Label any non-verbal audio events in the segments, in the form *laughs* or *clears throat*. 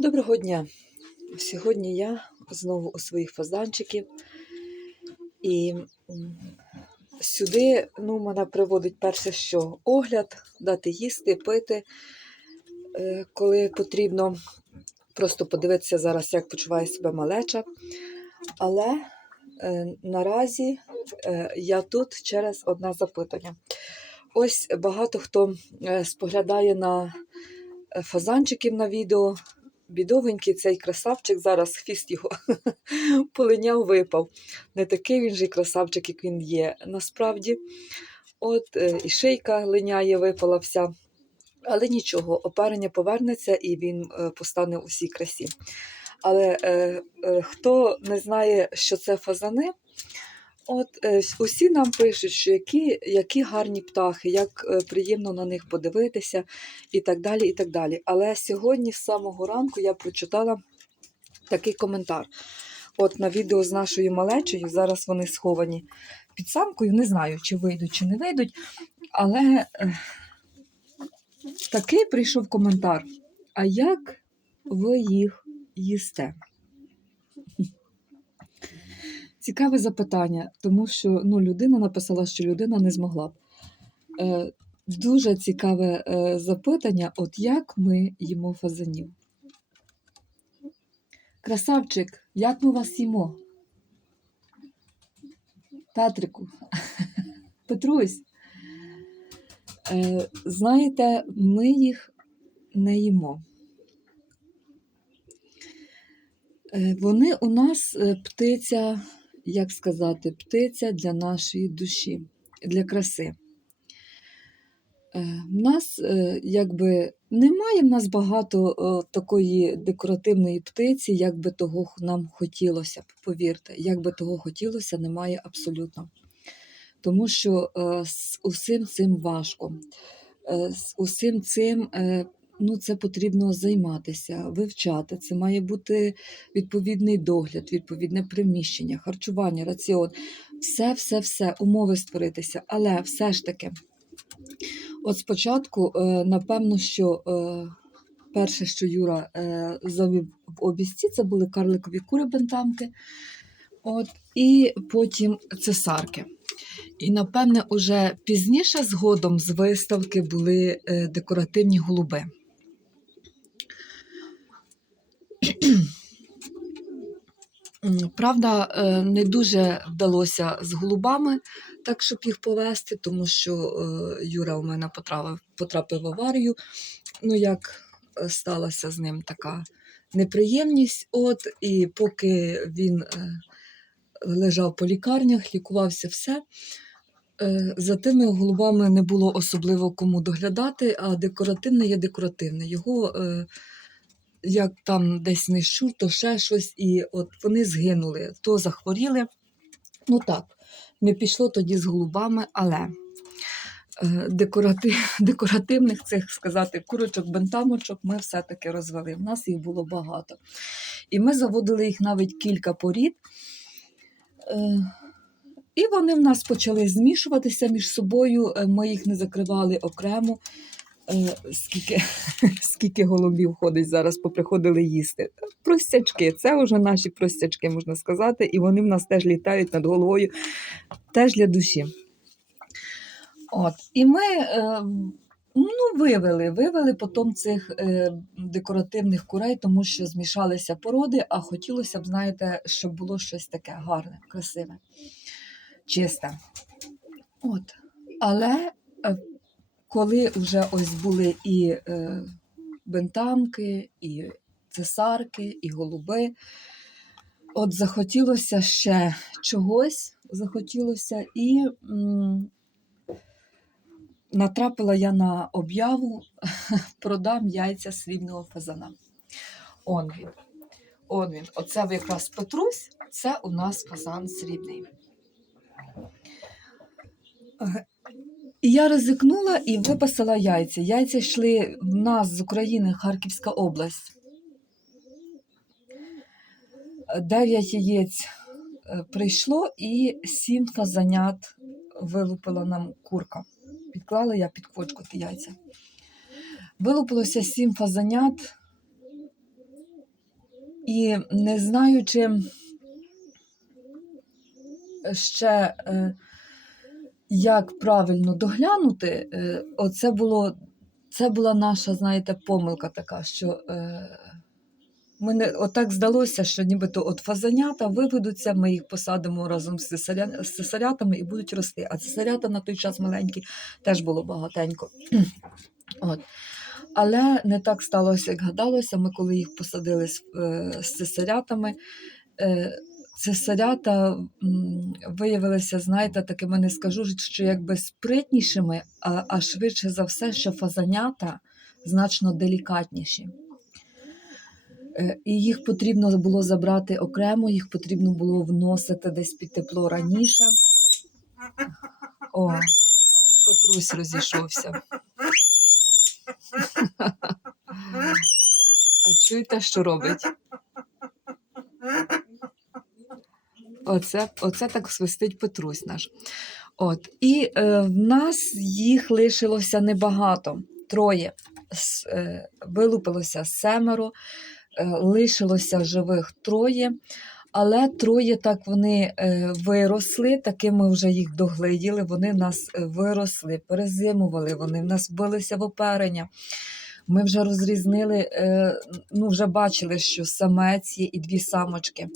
Доброго дня! Сьогодні я знову у своїх фазанчиків. І сюди ну, мене приводить перше, що огляд, дати їсти, пити, е, коли потрібно. Просто подивитися зараз, як почуває себе малеча. Але е, наразі е, я тут через одне запитання. Ось багато хто споглядає на фазанчиків на відео. Бідовенький цей красавчик, зараз хвіст його *laughs* полиняв, випав. Не такий він же красавчик, як він є. Насправді, от е, і шийка линяє, випала вся. Але нічого, опарення повернеться і він е, постане у всій красі. Але е, е, хто не знає, що це фазани, от е, усі нам пишуть, що які, які гарні птахи, як е, приємно на них подивитися, і так далі. і так далі. Але сьогодні, з самого ранку, я прочитала такий коментар. От на відео з нашою малечею, зараз вони сховані під самкою, не знаю, чи вийдуть, чи не вийдуть. Але е, такий прийшов коментар. А як ви їх їсте? Цікаве запитання, тому що ну, людина написала, що людина не змогла б. Е, дуже цікаве е, запитання, от як ми їмо фазанів. Красавчик, як ми вас їмо? Петрику, *laughs* Петрусь, е, знаєте, ми їх не їмо. Е, Вони у нас е, птиця, як сказати, птиця для нашої душі, для краси. Е, В нас е, якби немає в нас багато е, такої декоративної птиці, як би того нам хотілося повірте, як би того хотілося, немає абсолютно. Тому що з усім цим важко. З усім цим ну, це потрібно займатися, вивчати. Це має бути відповідний догляд, відповідне приміщення, харчування, раціон. Все, все, все, умови створитися. Але все ж таки, от спочатку, е, напевно, що е, перше, що Юра е, завів в обісці, це були карликові кури бентамки, от, і потім цесарки. І, напевне, уже пізніше згодом з виставки були декоративні голуби. М, *clears throat* Правда, е, не дуже вдалося з голубами, так щоб їх повести, тому що е, Юра у мене потрапив, потрапив в аварію. Ну, як е, сталася з ним така неприємність. От, і поки він лежав по лікарнях, лікувався все. За тими голубами не було особливо кому доглядати, а декоративне є декоративне. Його як там десь не то ще щось, і от вони згинули, то захворіли. Ну так, не пішло тоді з голубами, але е, декорати, *laughs* декоративних цих сказати курочок, бентамочок ми все-таки розвели. В нас їх було багато. І ми заводили їх навіть кілька порід. Е, і вони в нас почали змішуватися між собою. Е, Ми їх не закривали окремо. Е, Скільки, *laughs* скільки голубів ходить зараз, поприходили їсти. Простячки, це вже наші простячки, можна сказати, і вони в нас теж літають над головою, теж для душі. От. І ми е, ну, вивели, вивели потім цих е, декоративних курей, тому що змішалися породи, а хотілося б, знаєте, щоб було щось таке гарне, красиве, чисте. От. Але коли вже ось були і е, бентамки, і цесарки, і голуби, от захотілося ще чогось, захотілося, і м, натрапила я на об'яву *laughs* продам яйця срібного фазана. Он він. Он він. Оце якраз Петрусь, це у нас фазан срібний. Е, і я ризикнула і виписала яйця. Яйця йшли в нас з України, Харківська область. Дев'ять яєць е, прийшло і сім фазанят вилупила нам курка. Підклала я під квочку ті яйця. Вилупилося сім фазанят. І не знаю, чи ще е, як правильно доглянути, е, оце було, це була наша, знаєте, помилка така, що е, мене отак здалося, що нібито от фазанята виведуться, ми їх посадимо разом з, цесарятами і будуть рости. А цесарята на той час маленькі теж було багатенько. *clears throat* От. Але не так сталося, як гадалося. Ми, коли їх посадили з, е, з цесарятами, е, цесарята виявилися, знаєте, такими не скажу, що якби спритнішими, а, а швидше за все, що фазанята значно делікатніші. Е, І їх потрібно було забрати окремо, їх потрібно було вносити десь під тепло раніше. О, Петрусь розійшовся. *laughs* А чуєте, що робить? Оце, оце так свистить Петрусь наш. От. І е, в нас їх лишилося небагато. Троє. С, е, вилупилося семеро, е, лишилося живих троє. Але троє так вони е, виросли, такими вже їх догледіли, вони нас е, виросли, перезимували, вони в нас билися в оперення. Ми вже розрізнили, е, ну вже бачили, що самець є і дві самочки.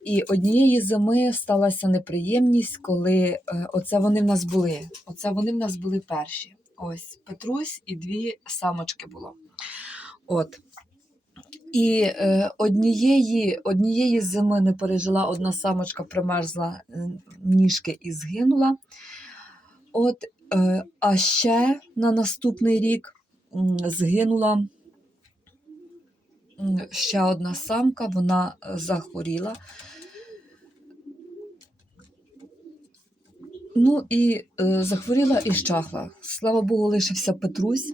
І однієї зими сталася неприємність, коли е, оце вони в нас були. Оце вони в нас були перші. Ось Петрусь і дві самочки було. От. І е, однієї, однієї зими не пережила одна самочка, примерзла е, ніжки і згинула. От, е, а ще на наступний рік згинула ще одна самка, вона е, захворіла. Ну і е, захворіла і щахла. Слава Богу, лишився Петрусь.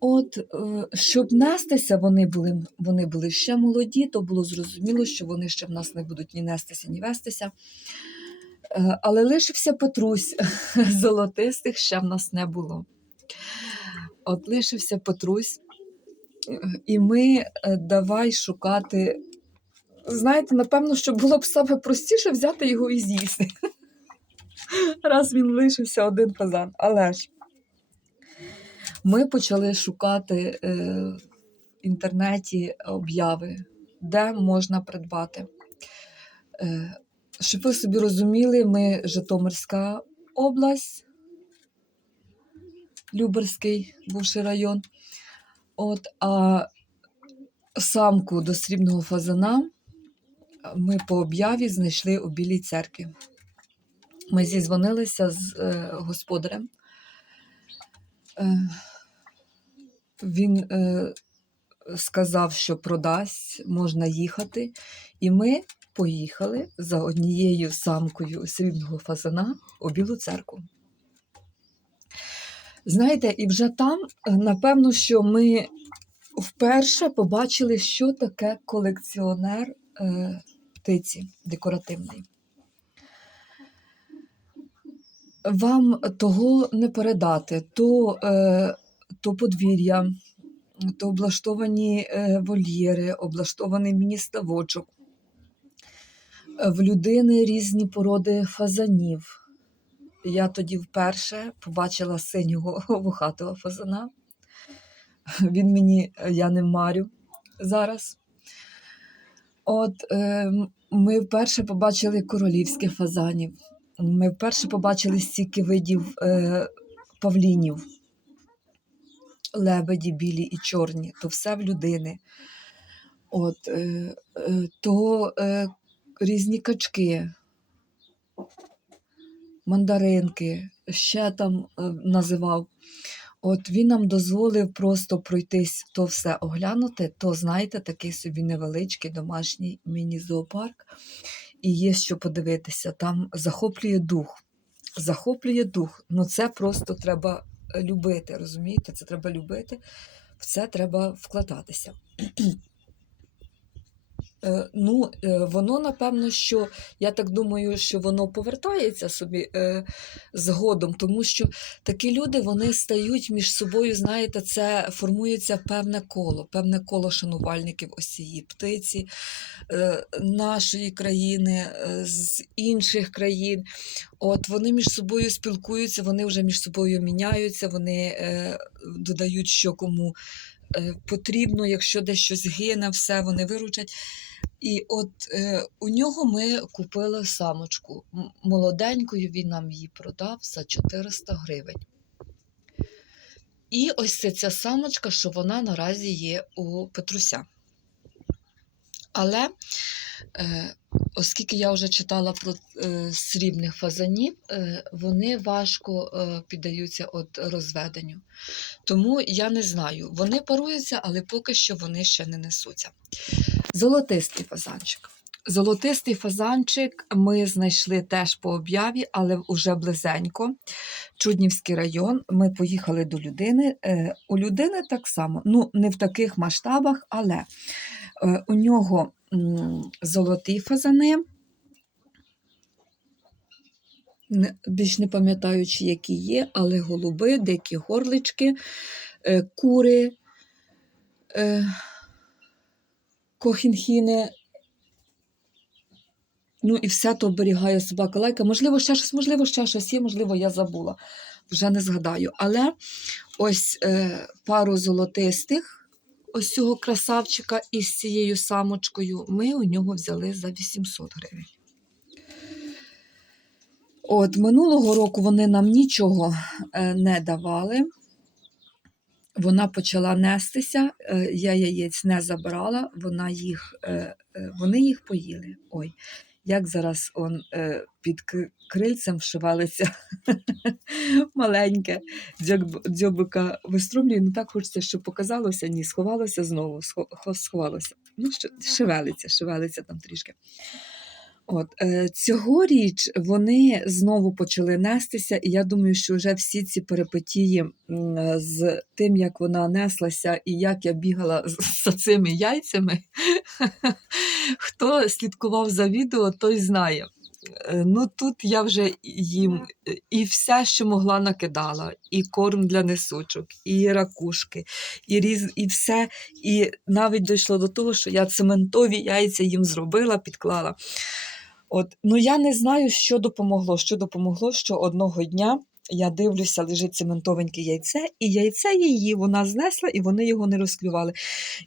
От, е, щоб нестися, вони були, вони були ще молоді, то було зрозуміло, що вони ще в нас не будуть ні нестися, ні вестися. Е, Але лишився Петрусь, *laughs* золотистих ще в нас не було. От лишився Петрусь, і ми е, давай шукати. Знаєте, напевно, що було б саме простіше взяти його і з'їсти. *laughs* Раз він лишився один фазан. Але ж ми почали шукати е, в інтернеті обяви, де можна придбати. Е, щоб ви собі розуміли, ми Житомирська область, Люберський, бувший район. От, а самку до срібного фазана ми по об'яві знайшли у Білій церкві. Ми зізвонилися з е, господарем. Е, він е, сказав, що продасть, можна їхати. І ми поїхали за однією самкою срібного фазана у Білу церкву. Знаєте, і вже там, е, напевно, що ми вперше побачили, що таке колекціонер е, птиці декоративної. Вам того не передати, то, е, то подвір'я, то облаштовані е, вольєри, облаштований міні-ставочок. Е, В людини різні породи фазанів. Я тоді вперше побачила синього *laughs* вухатого фазана. Він мені, я не марю зараз. От е, ми вперше побачили королівських фазанів. Ми вперше побачили стільки видів е, павлінів, лебеді білі і чорні, то все в людини. От, е, е, то е, різні качки, мандаринки, ще там е, називав. От він нам дозволив просто пройтись то все оглянути, то знаєте, такий собі невеличкий домашній міні-зоопарк. І є що подивитися. Там захоплює дух. Захоплює дух. Ну це просто треба е, любити, розумієте? Це треба любити, в це треба вкладатися. Е, Ну, е, воно напевно, що я так думаю, що воно повертається собі е, згодом, тому що такі люди вони стають між собою, знаєте, це формується певне коло, певне коло шанувальників ось цієї птиці е, нашої країни, е, з інших країн. От вони між собою спілкуються, вони вже між собою міняються, вони е, додають, що кому е, потрібно, якщо десь щось гине, все вони виручать. І от е, у нього ми купили самочку. Молоденькою він нам її продав за 400 гривень. І ось це ця самочка, що вона наразі є у Петруся. Але е, оскільки я вже читала про е, срібних фазанів, е, вони важко піддаються от розведенню. Тому я не знаю, вони паруються, але поки що вони ще не несуться. Золотистий фазанчик. Золотистий фазанчик ми знайшли теж по об'яві, але уже близенько. Чуднівський район. Ми поїхали до людини. У людини так само, ну не в таких масштабах, але у нього м, золоті фазани. Більш не пам'ятаючи, які є, але голуби, дикі горлички, е, кури, е, кохінхіни. Ну і все то оберігає собака лайка. Можливо, ще щось, можливо, ще щось є, можливо, я забула. Вже не згадаю. Але ось е, пару золотистих, ось цього красавчика із цією самочкою, ми у нього взяли за 800 гривень. От минулого року вони нам нічого е, не давали. Вона почала нестися, е, я яєць не забрала, вона їх, е, вони їх поїли. Ой, як зараз он е, під крильцем вшивалися *laughs* маленьке дзьоб- дзьобика виструмлює. Ну так хочеться, щоб показалося, ні, сховалося знову, схо- сховалося. Ну, що, шевелиться, шевелиться там трішки. От, е, цьогоріч вони знову почали нестися, і я думаю, що вже всі ці перипетії е, з тим, як вона неслася і як я бігала *laughs* за цими яйцями, *laughs* хто слідкував за відео, той знає. Е, Ну тут я вже їм і все, що могла, накидала, і корм для несучок, і ракушки, і різ, і все. І навіть дійшло до того, що я цементові яйця їм зробила, підклала. От, ну я не знаю, що допомогло. Що допомогло, що одного дня я дивлюся, лежить цементовеньке яйце, і яйце її вона знесла, і вони його не розклювали.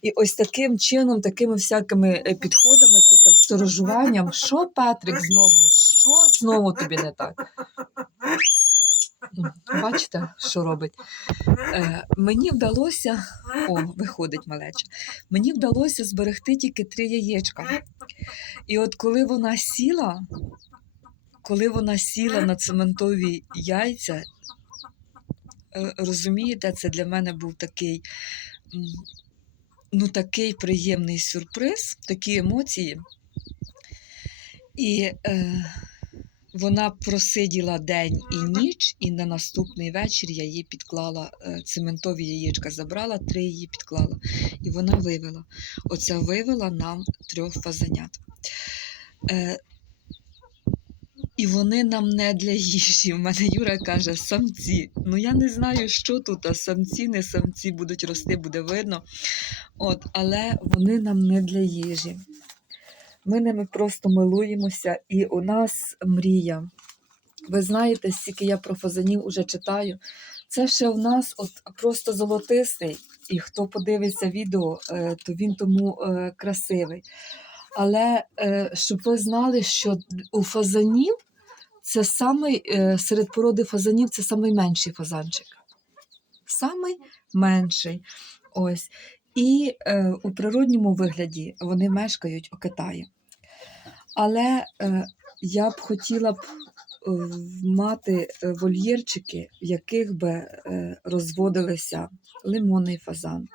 І ось таким чином, такими всякими е, підходами, тут сторожуванням, що Петрик знову? Що знову тобі не так? М, Бачите, що робить? Е, мені вдалося, о, виходить малеча, мені вдалося зберегти тільки три яєчка. І от коли вона сіла, коли вона сіла на цементові яйця, е, розумієте, це для мене був такий, ну, такий приємний сюрприз, такі емоції. І е, вона просиділа день і ніч, і на наступний вечір я їй підклала е, цементові яєчка, забрала, три її підклала. І вона вивела. Оця вивела нам трьох фазанят. Е, і вони нам не для їжі. У мене Юра каже, самці. Ну я не знаю, що тут, а самці, не самці будуть рости, буде видно. От, але вони нам не для їжі. Ми ними просто милуємося, і у нас мрія. Ви знаєте, стільки я про фазанів уже читаю. Це ще в нас от просто золотистий. І хто подивиться відео, е, то він тому е, красивий. Але е, щоб ви знали, що у фазанів це самий, серед породи фазанів це найменший фазанчик. Самий менший. Ось. І е, у природньому вигляді вони мешкають у Китаї. Але е, я б хотіла б е, мати е, вольєрчики, в яких би е, розводилися лимонний фазан,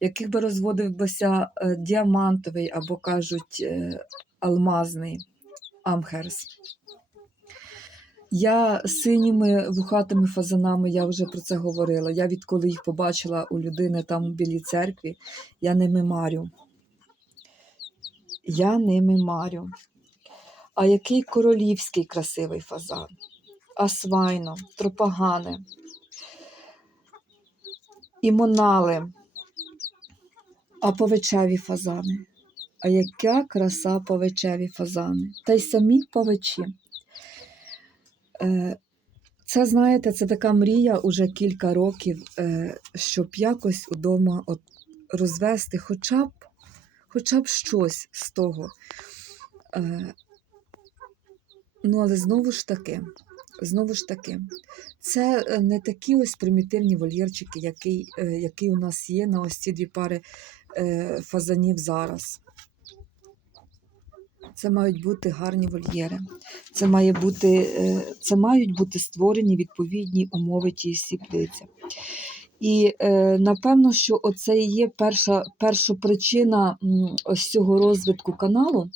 яких би розводився е, діамантовий або кажуть е, алмазний амхерс. Я синіми вухатими фазанами, я вже про це говорила. Я відколи їх побачила у людини там у білій церкві, я ними марю. Я ними марю. А який королівський красивий фазан. Асвайно, тропагани, і монали, а повечеві фазани. А яка краса повечеві фазани. Та й самі повечі. Е, Це, знаєте, це така мрія уже кілька років, е, щоб якось удома от розвести хоча б, хоча б щось з того. Е, Ну, але знову ж таки, знову ж таки, це е, не такі ось примітивні вольєрчики, який, е, які у нас є на ось ці дві пари фазанів зараз. Це мають бути гарні вольєри. Це, має бути, це мають бути створені відповідні умови тієї сіплиці. І е, напевно, що оце і є перша, перша причина ось цього розвитку каналу.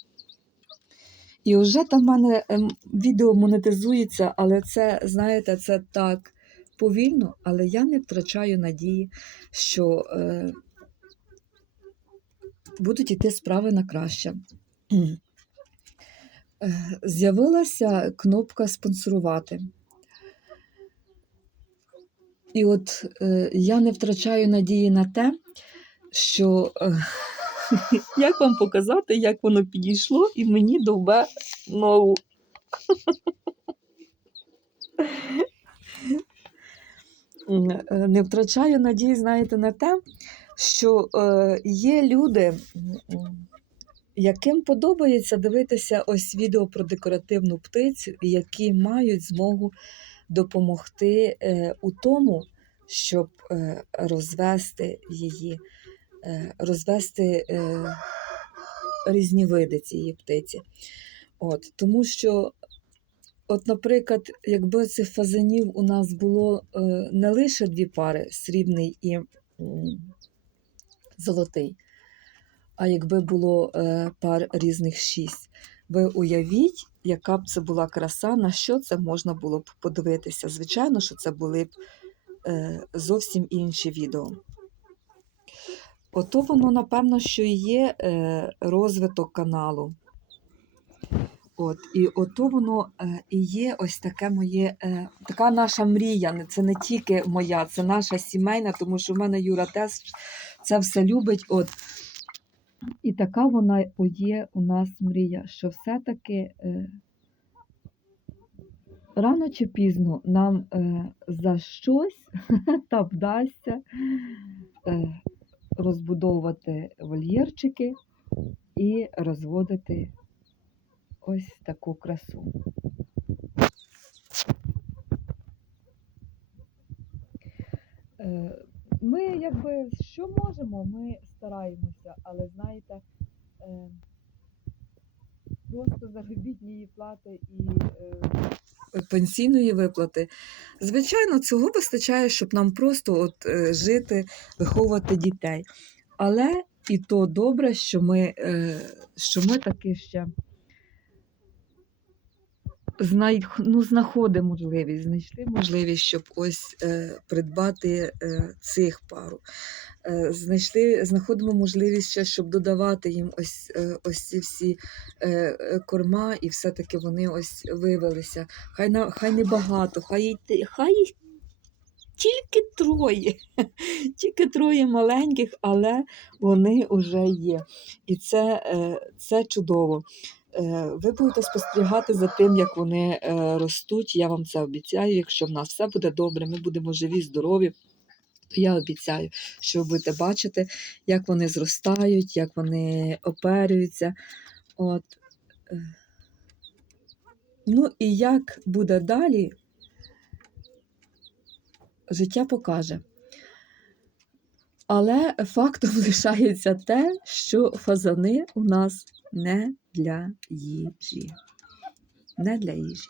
І вже там в мене ем, відео монетизується, але це, знаєте, це так повільно, але я не втрачаю надії, що е, будуть йти справи на краще. Е, З'явилася кнопка спонсорувати. І от е, я не втрачаю надії на те, що е, *laughs* як вам показати, як воно підійшло, і мені довбе нову. Е, Не втрачаю надії, знаєте, на те, що е, є люди, яким подобається дивитися ось відео про декоративну птицю, які мають змогу допомогти е, у тому, щоб е, розвести її, е, розвести різні види цієї птиці. От, тому що, от, наприклад, якби цих фазанів у нас було не лише дві пари, срібний і золотий, а якби було пар різних шість. Ви уявіть, яка б це була краса, на що це можна було б подивитися. Звичайно, що це були б е, зовсім інші відео. Ото воно, напевно, що і є е, розвиток каналу. От, і ото воно е, і є ось таке моє, така наша мрія. Це не тільки моя, це наша сімейна, тому що в мене Юра теж це все любить. От. І така вона є у нас мрія, що все-таки е, рано чи пізно нам е, за щось *laughs* та вдасться е, розбудовувати вольєрчики і розводити ось таку красу. Е, Ми якби що можемо, ми стараємося, але знаєте, е, просто заробітні плати і е, пенсійної виплати. Звичайно, цього вистачає, щоб нам просто от, е, жити, виховувати дітей. Але і то добре, що ми, е, що ми таки ще знай, ну, знаходимо можливість, знайшли можливість, щоб ось е, придбати е, цих пару. Е, знайшли, знаходимо можливість ще, щоб додавати їм ось, е, ось ці всі е, е, корма, і все-таки вони ось вивелися. Хай, на, хай не багато, хай, хай тільки троє, *laughs* тільки троє маленьких, але вони вже є. І це, е, це чудово. Е, Ви будете спостерігати за тим, як вони е, ростуть. Я вам це обіцяю. Якщо в нас все буде добре, ми будемо живі, здорові. Я обіцяю, що ви будете бачити, як вони зростають, як вони оперюються. От. е. Ну і як буде далі, життя покаже. Але фактом *laughs* лишається те, що фазани у нас не для їжі. Не для їжі.